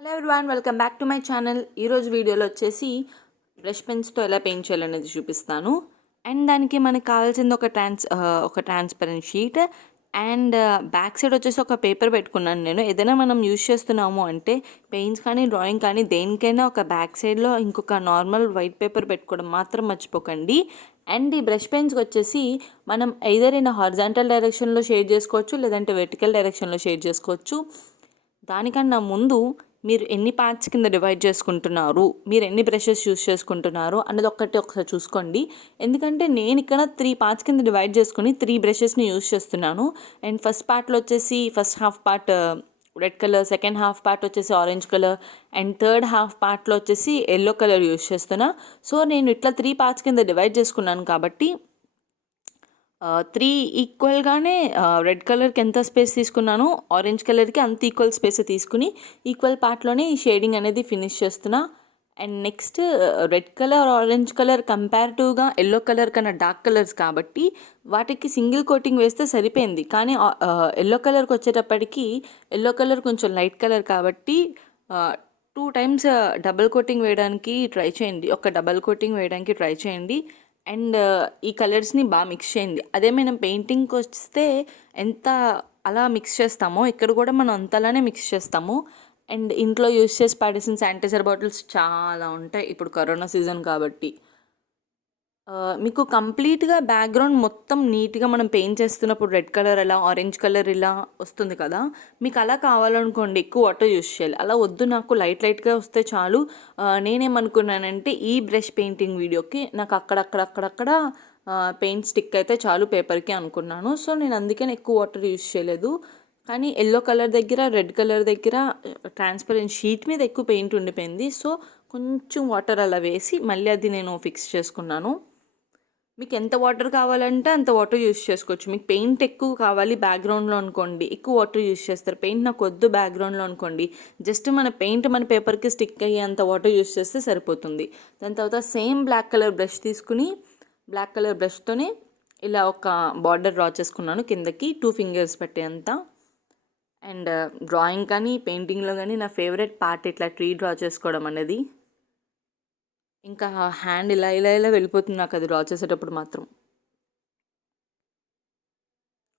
Hello everyone, welcome back to my channel. ఈరోజు వీడియోలో వచ్చేసి బ్రష్ పెన్స్తో ఎలా పెయింట్ చేయాలనేది చూపిస్తాను. అండ్ దానికి మనకు కావాల్సింది ఒక transparent sheet and back side వచ్చేసి ఒక పేపర్ పెట్టుకున్నాను నేను. ఏదైనా మనం యూజ్ చేస్తున్నాము అంటే పెయింట్స్ కానీ డ్రాయింగ్ కానీ దేనికైనా ఒక బ్యాక్ సైడ్లో ఇంకొక నార్మల్ వైట్ పేపర్ పెట్టుకోవడం మాత్రం మర్చిపోకండి. అండ్ ఈ బ్రష్ పెన్స్కి వచ్చేసి మనం ఐదర్ ఇన్ హారిజాంటల్ డైరెక్షన్లో షేడ్ చేసుకోవచ్చు, లేదంటే వెర్టికల్ డైరెక్షన్లో షేడ్ చేసుకోవచ్చు. దానికన్నా ముందు మీరు ఎన్ని పార్ట్స్ కింద డివైడ్ చేసుకుంటున్నారు, మీరు ఎన్ని బ్రషెస్ యూస్ చేసుకుంటున్నారు అన్నది ఒకసారి చూసుకోండి. ఎందుకంటే నేను ఇక్కడ 3 పార్ట్స్ కింద డివైడ్ చేసుకుని 3 బ్రషెస్ని యూస్ చేస్తున్నాను. అండ్ ఫస్ట్ పార్ట్లో వచ్చేసి first half part red colour, second half part వచ్చేసి orange colour and third half పార్ట్లో వచ్చేసి ఎల్లో కలర్ యూస్ చేస్తున్నా. సో నేను ఇట్లా 3 పార్ట్స్ కింద డివైడ్ చేసుకున్నాను కాబట్టి 3 ఈక్వల్గానే రెడ్ కలర్కి ఎంత స్పేస్ తీసుకున్నానో ఆరెంజ్ కలర్కి అంత ఈక్వల్ స్పేస్ తీసుకుని ఈక్వల్ పార్ట్లోనే ఈ షేడింగ్ అనేది ఫినిష్ చేస్తున్నా. And next red colour, orange colour కంపారిటివ్గా ఎల్లో కలర్ కన్నా డార్క్ కలర్స్ కాబట్టి వాటికి సింగిల్ కోటింగ్ వేస్తే సరిపోయింది. కానీ ఎల్లో కలర్కి వచ్చేటప్పటికి ఎల్లో కలర్ కొంచెం లైట్ కలర్ కాబట్టి 2 టైమ్స్ డబుల్ కోటింగ్ వేయడానికి ట్రై చేయండి. ఒక డబుల్ కోటింగ్ వేయడానికి ట్రై చేయండి. అండ్ ఈ కలర్స్ని బాగా మిక్స్ చేయండి. అదే మనం పెయింటింగ్కి వస్తే ఎంత అలా మిక్స్ చేస్తామో ఇక్కడ కూడా మనం అంతలానే మిక్స్ చేస్తాము. అండ్ ఇంట్లో యూస్ చేసి పడేసిన శానిటైజర్ బాటిల్స్ చాలా ఉంటాయి ఇప్పుడు కరోనా సీజన్ కాబట్టి. మీకు కంప్లీట్గా బ్యాక్గ్రౌండ్ మొత్తం నీట్గా మనం పెయింట్ చేస్తున్నప్పుడు రెడ్ కలర్ ఇలా, ఆరెంజ్ కలర్ ఇలా వస్తుంది కదా, మీకు అలా కావాలనుకోండి ఎక్కువ వాటర్ యూస్ చేయాలి. అలా వద్దు, నాకు లైట్గా వస్తే చాలు. నేనేమనుకున్నానంటే ఈ బ్రష్ పెయింటింగ్ వీడియోకి నాకు అక్కడక్కడ పెయింట్ స్టిక్ అయితే చాలు పేపర్కి అనుకున్నాను. సో నేను అందుకని ఎక్కువ వాటర్ యూస్ చేయలేదు. కానీ ఎల్లో కలర్ దగ్గర, రెడ్ కలర్ దగ్గర ట్రాన్స్పరెంట్ షీట్ మీద ఎక్కువ పెయింట్ ఉండిపోయింది. సో కొంచెం వాటర్ అలా వేసి మళ్ళీ అది నేను ఫిక్స్ చేసుకున్నాను. మీకు ఎంత వాటర్ కావాలంటే అంత వాటర్ యూస్ చేసుకోవచ్చు. మీకు పెయింట్ ఎక్కువ కావాలి బ్యాక్గ్రౌండ్లో అనుకోండి, ఎక్కువ వాటర్ యూస్ చేస్తారు. పెయింట్ నాకు వద్దు బ్యాక్గ్రౌండ్లో అనుకోండి, జస్ట్ మన పెయింట్ మన పేపర్కి స్టిక్ అయ్యే అంత వాటర్ యూస్ చేస్తే సరిపోతుంది. దాని తర్వాత సేమ్ బ్లాక్ కలర్ బ్రష్ తీసుకుని బ్లాక్ కలర్ బ్రష్తోనే ఇలా ఒక బార్డర్ డ్రా చేసుకున్నాను కిందకి 2 ఫింగర్స్ పెట్టేంత. అండ్ డ్రాయింగ్ కానీ పెయింటింగ్లో కానీ నా ఫేవరెట్ పార్ట్ ఇట్లా ట్రీ డ్రా చేసుకోవడం అనేది. ఇంకా హ్యాండ్ ఇలా వెళ్ళిపోతుంది నాకు అది డ్రా చేసేటప్పుడు మాత్రం.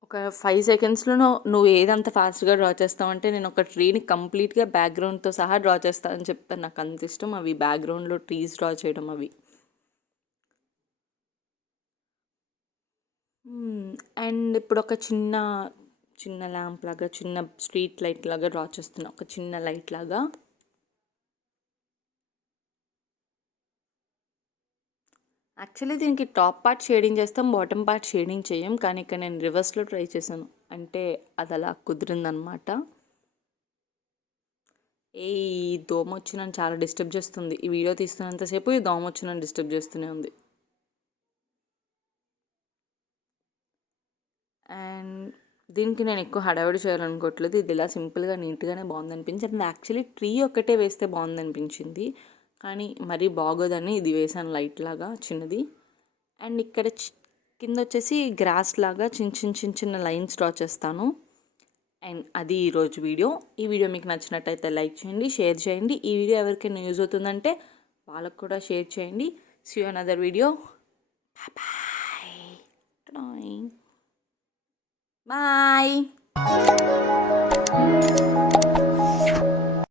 ఒక 5 సెకండ్స్లో నువ్వు ఏదంత ఫాస్ట్గా డ్రా చేస్తావంటే నేను ఒక ట్రీని కంప్లీట్గా బ్యాక్గ్రౌండ్తో సహా డ్రా చేస్తానని చెప్తాను. నాకు అంత ఇష్టం అవి బ్యాక్గ్రౌండ్లో ట్రీస్ డ్రా చేయడం అవి. అండ్ ఇప్పుడు ఒక చిన్న ల్యాంప్ లాగా, చిన్న స్ట్రీట్ లైట్ లాగా డ్రా చేస్తున్నా, ఒక చిన్న లైట్ లాగా. యాక్చువల్లీ దీనికి టాప్ పార్ట్ షేడింగ్ చేస్తాం, బాటమ్ పార్ట్ షేడింగ్ చేయం. కానీ ఇక్కడ నేను రివర్స్లో ట్రై చేశాను, అంటే అది అలా కుదిరిందనమాట. ఈ దోమ వచ్చి నన్ను చాలా డిస్టర్బ్ చేస్తుంది. ఈ వీడియో తీస్తున్నంతసేపు ఈ దోమ వచ్చి నన్ను డిస్టర్బ్ చేస్తూనే ఉంది. అండ్ దీనికి నేను ఎక్కువ హడావిడి చేయాలనుకోవట్లేదు. ఇది ఇలా సింపుల్గా నీట్గానే బాగుందనిపించింది. యాక్చువల్లీ ట్రీ ఒక్కటే వేస్తే బాగుందనిపించింది, కానీ మరీ బాగోదని ఇది వేసాను లైట్ లాగా చిన్నది. అండ్ ఇక్కడ కింద వచ్చేసి గ్రాస్ లాగా చిన్న లైన్స్ డ్రా చేస్తాను. అండ్ అది ఈరోజు వీడియో. ఈ వీడియో మీకు నచ్చినట్టయితే లైక్ చేయండి, షేర్ చేయండి. ఈ వీడియో ఎవరికైనా యూజ్ అవుతుందంటే వాళ్ళకు కూడా షేర్ చేయండి. See you another video. Bye.